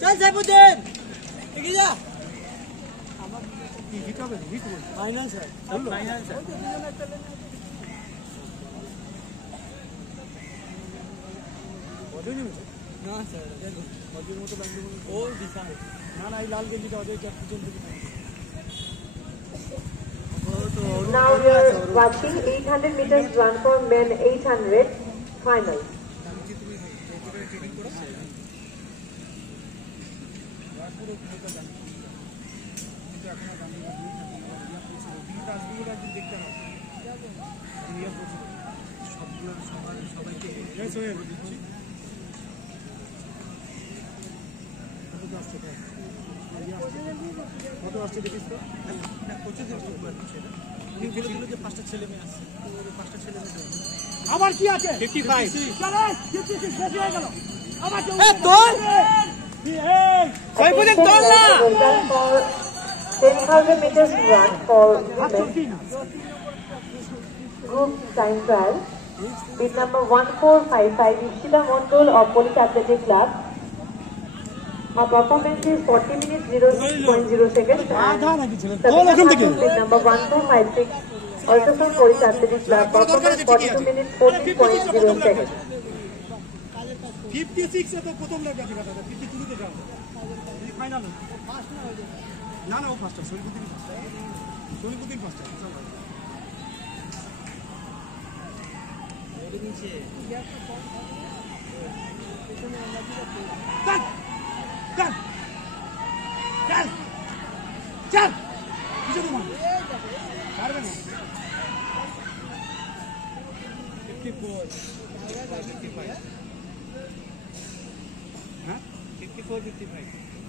चल सैफुद्दीन एগিয়ে যা আমার কি হিট হবে হিট বল ফাইনাল স্যার ফাইনাল স্যার বদলি না স্যার দেখো বদলির মতো লাগবে ও দিশা না না এই লাল গেঞ্জিটা ওদের ক্যাপ পিছন থেকে Now we are watching 800 meters run for men 800 final. কত আসছে দেখিস তো না কোচে উনি বলেছিল যে পাঁচটা ছেলে মেয়ে আসছে পাঁচটা ছেলে মেয়ে আবার কি আছে 55 চলে 56 শেষ হয়ে গেল আবার এ তোল সৈফুদ্দিন তোল না 10,000 meters run for women group time trial with number 1455 Ishita Mondol of Police Athletic Club. Our performance is 40 minutes 0.0 seconds and with number 1456 also from Police Athletic Club. Performance 42 minutes 40.0 seconds. 56 এ তো প্রথম লাগা ছিল দাদা 52 তে যাও এই final না না ও ফার্স্ট সৈফুদ্দিন ফার্স্ট এর নিচে চল চল চল চল কিছু তোমার পারবে না 54 55 হ্যাঁ 54 55